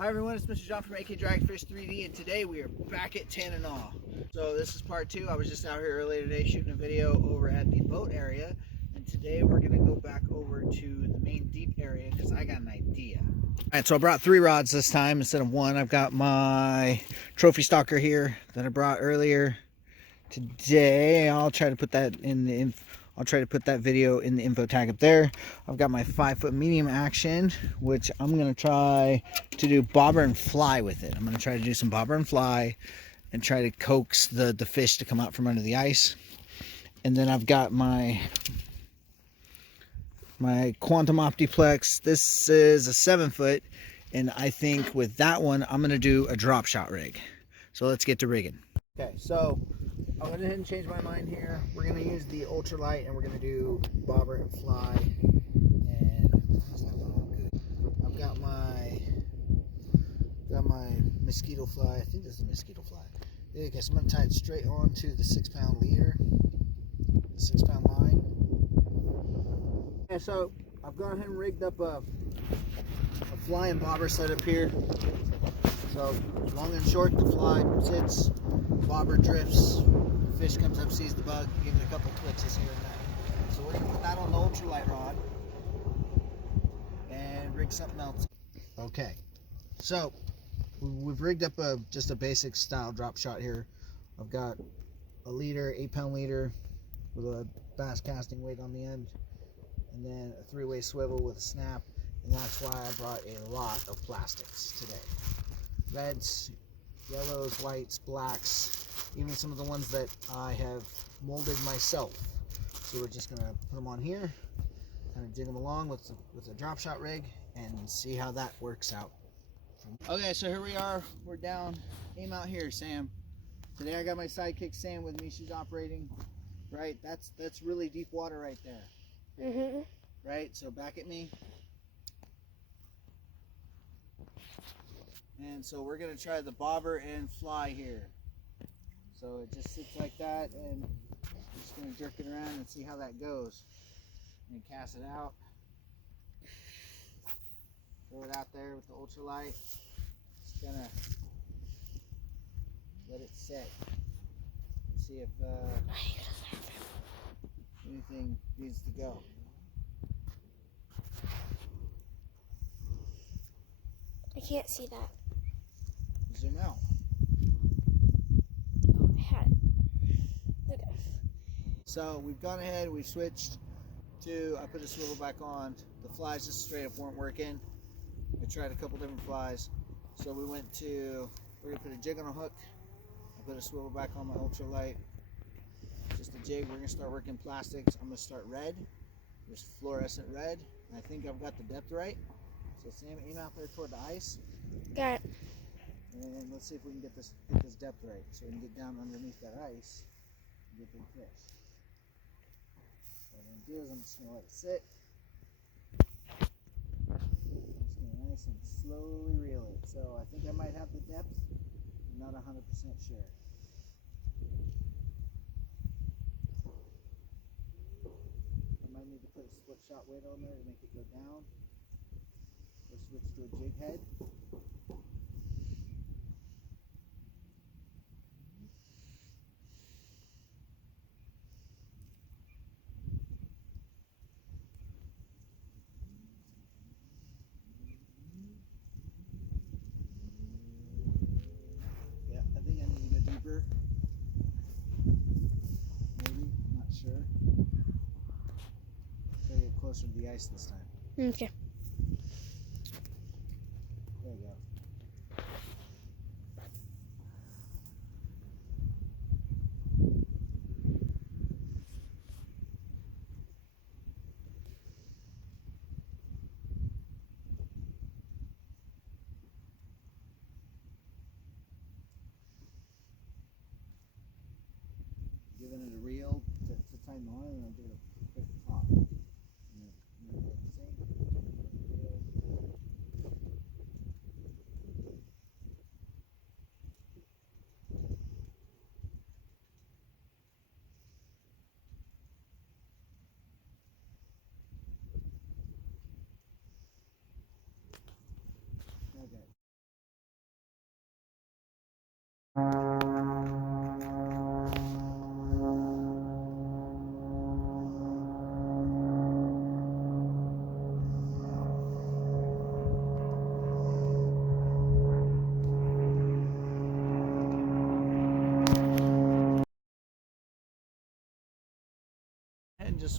Hi everyone, it's Mr. John from AK Dragfish 3D, and today we are back at Tanana. So this is part 2. I was just out here earlier today shooting a video over at the boat area, and today we're going to go back over to the main deep area because I got an idea. Alright, so I brought 3 rods this time instead of 1. I've got my trophy stalker here that I brought earlier today. I'll try to put that in the I'll try to put that video in the info tag up there. I've got my 5-foot medium action, which I'm going to try to do bobber and fly with it. I'm going to try to do some bobber and fly and try to coax the fish to come out from under the ice. And then I've got my Quantum Optiplex. This is a 7-foot, and I think with that one, I'm going to do a drop shot rig. So let's get to rigging. Okay, so I went ahead and changed my mind here. We're going to use the Ultralight, and we're going to do bobber and fly. And how's that going? Good. I've got my mosquito fly. I think this is a mosquito fly. Okay, so I'm going to tie it straight onto the 6-pound leader, the 6-pound line. And so I've gone ahead and rigged up a fly and bobber setup here. So long and short, the fly sits, bobber drifts, the fish comes up, sees the bug, give it a couple twitches here and there. So we're going to put that on the ultralight rod and rig something else. Okay, so we've rigged up just a basic style drop shot here. I've got a leader, 8-pound leader with a bass casting weight on the end, and then a 3-way swivel with a snap, and that's why I brought a lot of plastics today. Reds, yellows, whites, blacks, even some of the ones that I have molded myself. So we're just going to put them on here, kind of jig them along with the drop shot rig, and see how that works out. Okay, so here we are. We're down. Aim out here, Sam. Today I got my sidekick Sam with me. She's operating. Right, that's really deep water right there. Right, so back at me. And so we're going to try the bobber and fly here. So it just sits like that, and I'm just going to jerk it around and see how that goes. And cast it out. Throw it out there with the ultralight. Just going to let it set. And see if anything needs to go. I can't see that. Zoom out. Oh, I had it. Okay. So we've gone ahead, we've switched to, I put a swivel back on. The flies just straight up weren't working. I tried a couple different flies. So we went to, we're gonna put a jig on a hook. I put a swivel back on my ultralight. Just a jig, we're gonna start working plastics. I'm gonna start red, just fluorescent red. And I think I've got the depth right. So Sam, aim out there toward the ice. Got it. And let's see if we can get this depth right, so we can get down underneath that ice and get big fish. What I'm going to do is I'm just going to let it sit. I'm just going to nice and slowly reel it. So I think I might have the depth. I'm not 100% sure. I might need to put a split shot weight on there to make it go down. We'll switch to a jig head. Yeah, I think I need to go deeper. Maybe, not sure. Try to get closer to the ice this time. Okay. There we go. Giving it a reel to tighten the line, and I'll give it a quick pop. Okay.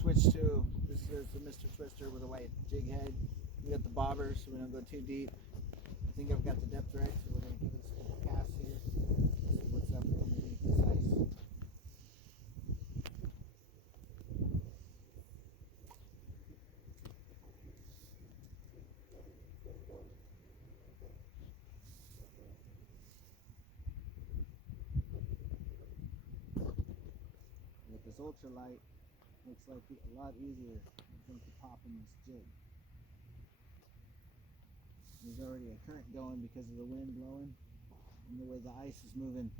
switch to, this is the Mr. Twister with a white jig head. We got the bobber so we don't go too deep. I think I've got the depth right, so we're going to give it a cast here. See what's up underneath this ice. With this ultralight, makes life a lot easier when it comes to popping this jig. There's already a current going because of the wind blowing and the way the ice is moving.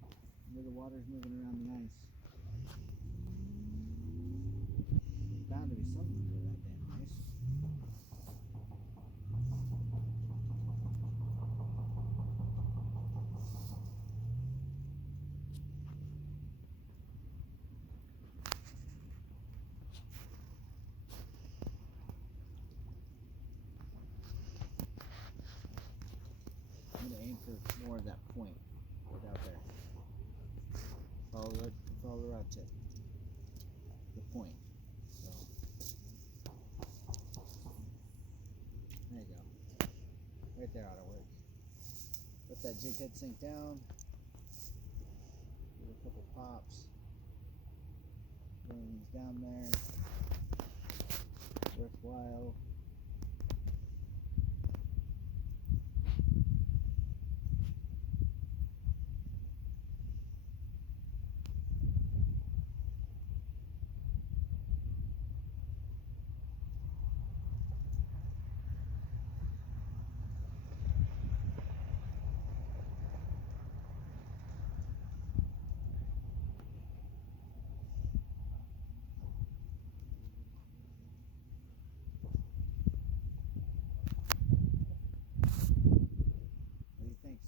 The way the water's moving around the ice. There's bound to be something under that damn ice. I'm going to aim for more of that point right out there. Follow the rod tip. The point. So, there you go. Right there ought to work. Let that jig head sink down. Give it a couple pops. Everything's down there. Worthwhile.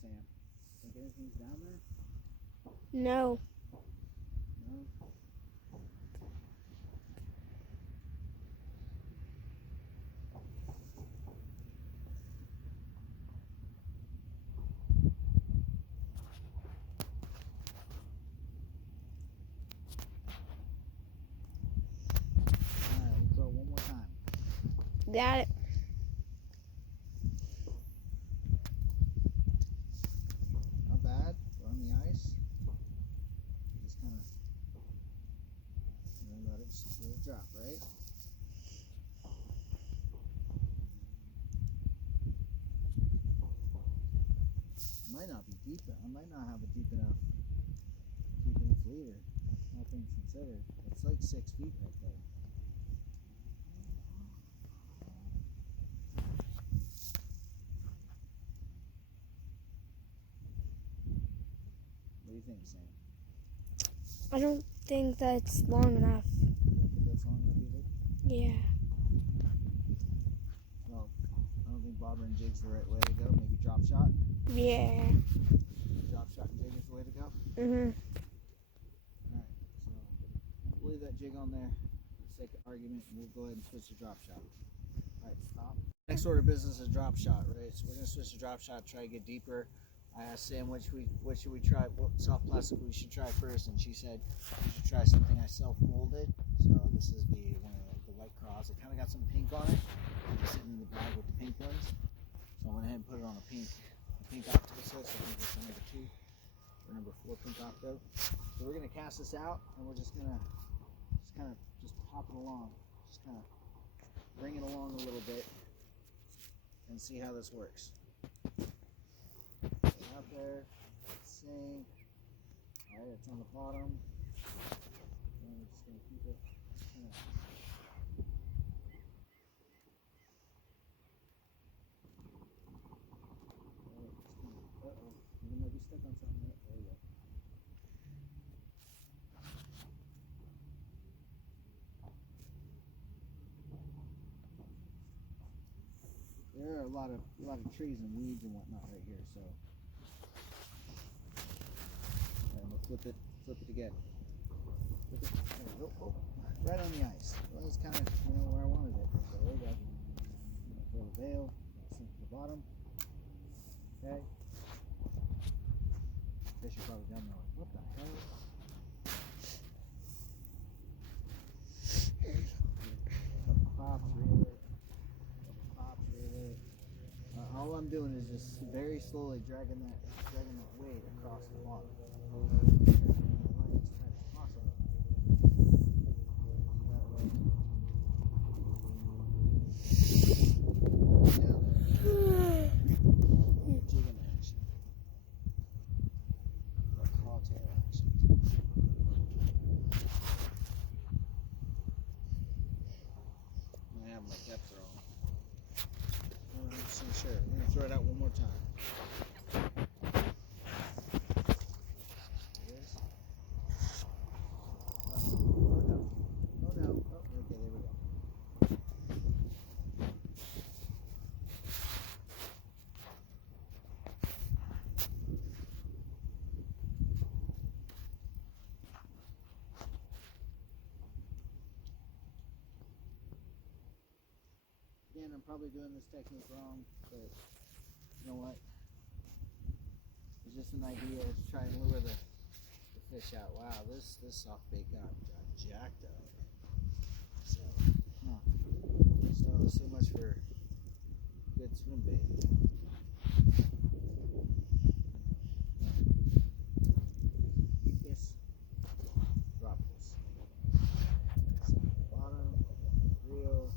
Sam, think anything's down there? No. No? Alright, we'll throw one more time. Got it. Not bad. We're on the ice. Just kind of, let it just let it drop, right? Might not be deep. I might not have a deep enough leader. All things considered, it's like 6 feet right there. What do you think, Sam? I don't think that's long enough. You don't think that's long enough either? Yeah. Well, I don't think bobber and jig's the right way to go. Maybe drop shot. Yeah. Drop shot and jig is the way to go. Mhm. Alright, so we'll leave that jig on there for the sake of argument, and we'll go ahead and switch to drop shot. Alright, stop. Next order of business is drop shot, right? So we're going to switch to drop shot, try to get deeper. I asked Sam what should we try, what soft plastic we should try first, and she said we should try something I self-molded. So this is the one of the White Cross. It kind of got some pink on it. It's sitting in the bag with the pink ones. So I went ahead and put it on a pink octo. So I think it's number 2 or number 4 pink octo. So we're gonna cast this out, and we're just gonna just pop it along, just kind of bring it along a little bit, and see how this works. Get out there, sink. All right, it's on the bottom. And we're just gonna keep it. Kind of, uh-oh, you might be stuck on something. There you go. There are a lot of trees and weeds and whatnot right here, so. And we'll flip it again. Flip it. There we go. Oh, right on the ice. Well, it's kind of where I wanted it. So there we go. Throw the bail. Sink to the bottom. Okay. Fish are probably down there like, what the hell? pops, reel it. Pops, reel it. All I'm doing is just very slowly dragging that weight across the bottom. Jigging action. Claw tail action. I have my depth wrong. I'm not so sure. I'm going to throw it out one more time. There it is. Oh no. Oh no. Oh, okay, there we go. Again, I'm probably doing this technique wrong, but you know what? It's just an idea to try and lure the fish out. Wow, this soft bait got jacked up. So, so much for good swim bait. Eat this, drop this. Bottom, reel.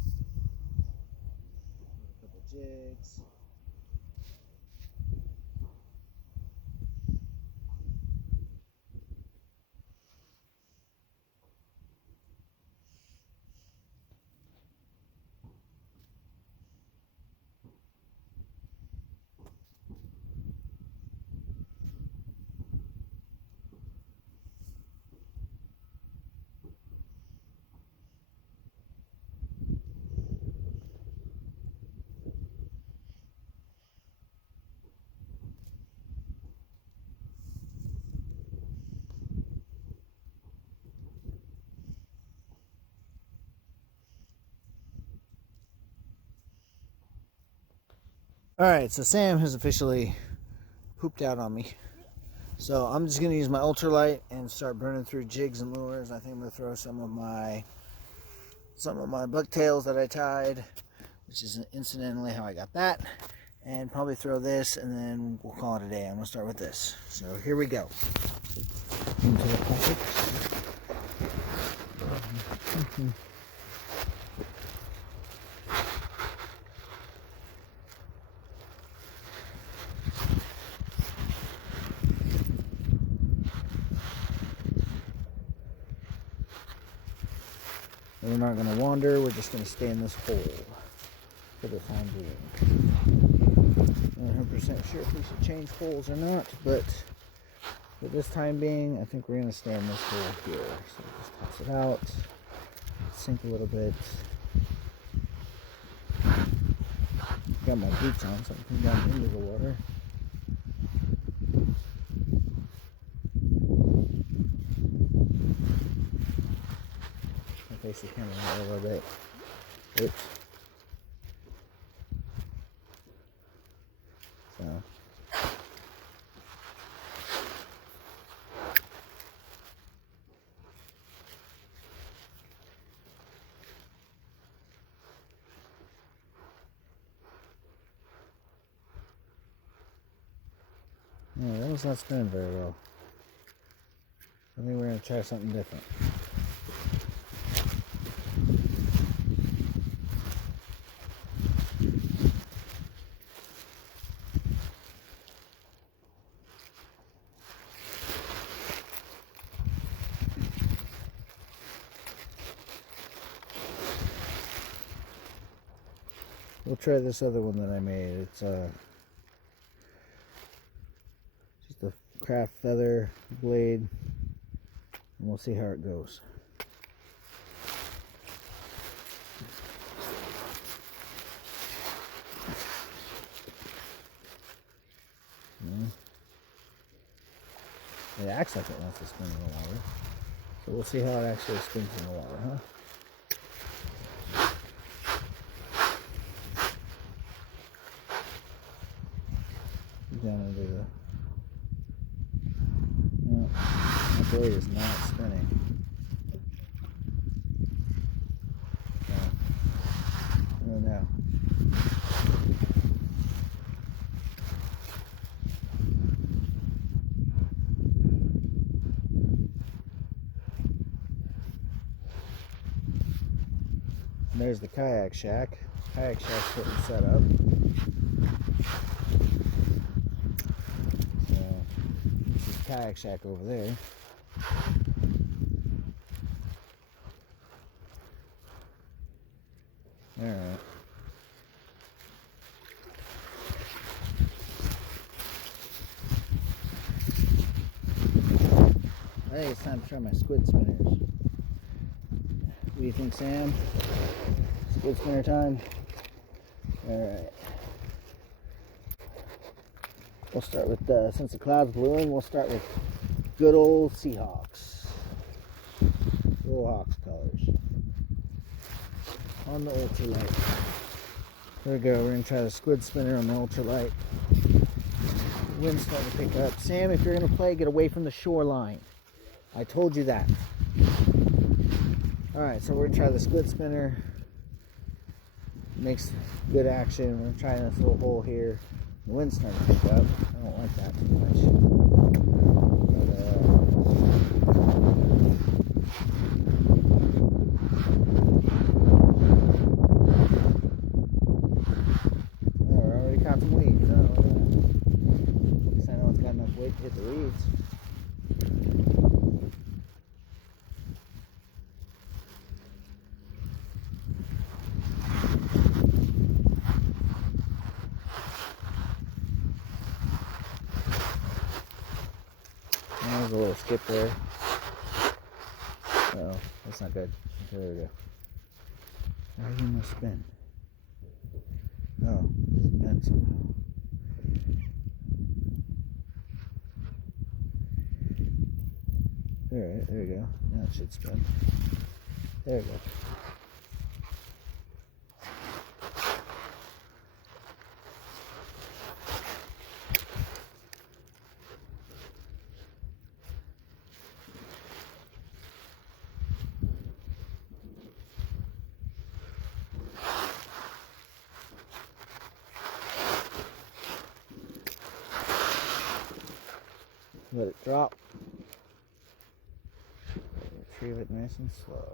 A couple jigs. Alright, so Sam has officially pooped out on me. So I'm just going to use my Ultralight and start burning through jigs and lures. I think I'm going to throw some of my bucktails that I tied, which is incidentally how I got that. And probably throw this, and then we'll call it a day. I'm going to start with this. So here we go. Into the pocket. We're not going to wander, we're just going to stay in this hole for the time being. Not 100% sure if we should change holes or not, but for this time being, I think we're going to stay in this hole here. So just toss it out, sink a little bit. Got my boots on so I can come down into the water. Face the camera a little bit. Oops. So. Yeah, that was not spinning very well. I think we're going to try something different. We'll try this other one that I made. It's just a craft feather blade, and we'll see how it goes. It acts like it wants to spin in the water, so we'll see how it actually spins in the water, huh? Down into the... No, my blade is not spinning. So, go. And there's the kayak shack. Kayak shack's getting set up. So, this is kayak shack over there. Alright. I think it's time to try my squid spinners. What do you think, Sam? Squid spinner time? Alright. We'll start with, since the clouds blew in, we'll start with good old Seahawks. Good old Hawks colors. On the Ultralight. There we go, we're going to try the squid spinner on the Ultralight. Wind's starting to pick up. Sam, if you're going to play, get away from the shoreline. I told you that. Alright, so we're going to try the squid spinner. Makes good action. We're going to try this little hole here. The wind's starting to pick up. I don't like that too much. But, we're already caught some weeds. Oh, look at that. At least I know it's got enough weight to hit the weeds. There's a little skip there. Oh, that's not good. Okay, there we go. Why are you gonna spin? Oh, it's bent somehow. Alright, there we go. Now it should spin. There we go. Let it drop. Retrieve it nice and slow.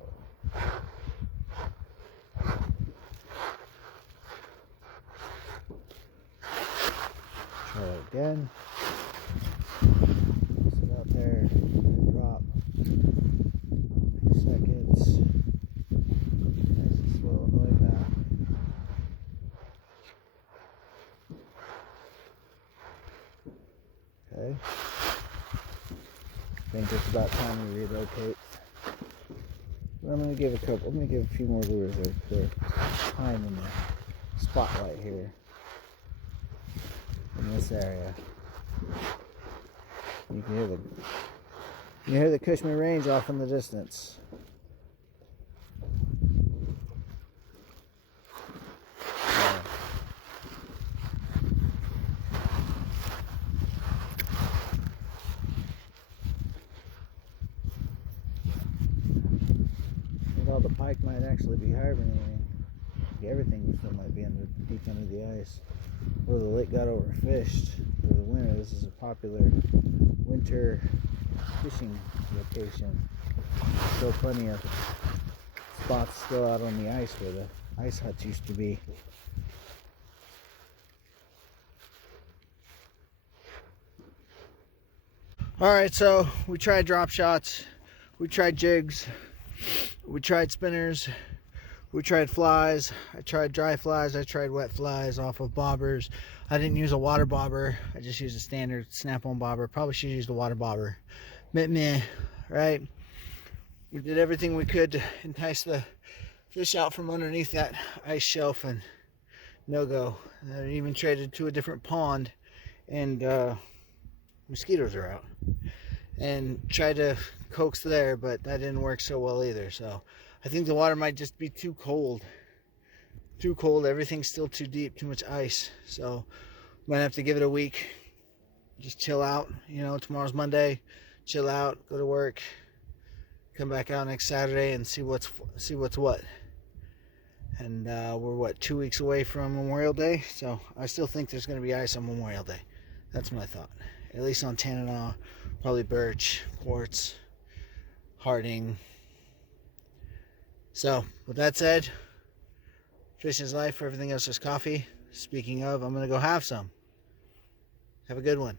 Try it again. Sit out there, let it drop. A few seconds. Nice and slow, like that. Okay. I think it's about time we relocate. But I'm gonna give a few more lures a time in the spotlight here in this area. You can hear the Cushman Range off in the distance. The pike might actually be hibernating. Everything still might be deep under the ice. Or the lake got overfished for the winter. This is a popular winter fishing location. Still plenty of spots still out on the ice where the ice huts used to be. Alright, so we tried drop shots, we tried jigs, we tried spinners, we tried flies. I tried dry flies, I tried wet flies off of bobbers. I didn't use a water bobber, I just used a standard snap-on bobber. Probably should use the water bobber. Meh, right? We did everything we could to entice the fish out from underneath that ice shelf, and no go. I even traded to a different pond, and mosquitoes are out. And tried to coax there, but that didn't work so well either. So I think the water might just be too cold. Too cold, everything's still too deep, too much ice. So might have to give it a week. Just chill out, you know, tomorrow's Monday. Chill out, go to work, come back out next Saturday and see what's what. And we're, what, 2 weeks away from Memorial Day? So I still think there's going to be ice on Memorial Day. That's my thought. At least on Tanana, probably birch, quartz, harding. So, with that said, fishing is life, everything else is coffee. Speaking of, I'm going to go have some. Have a good one.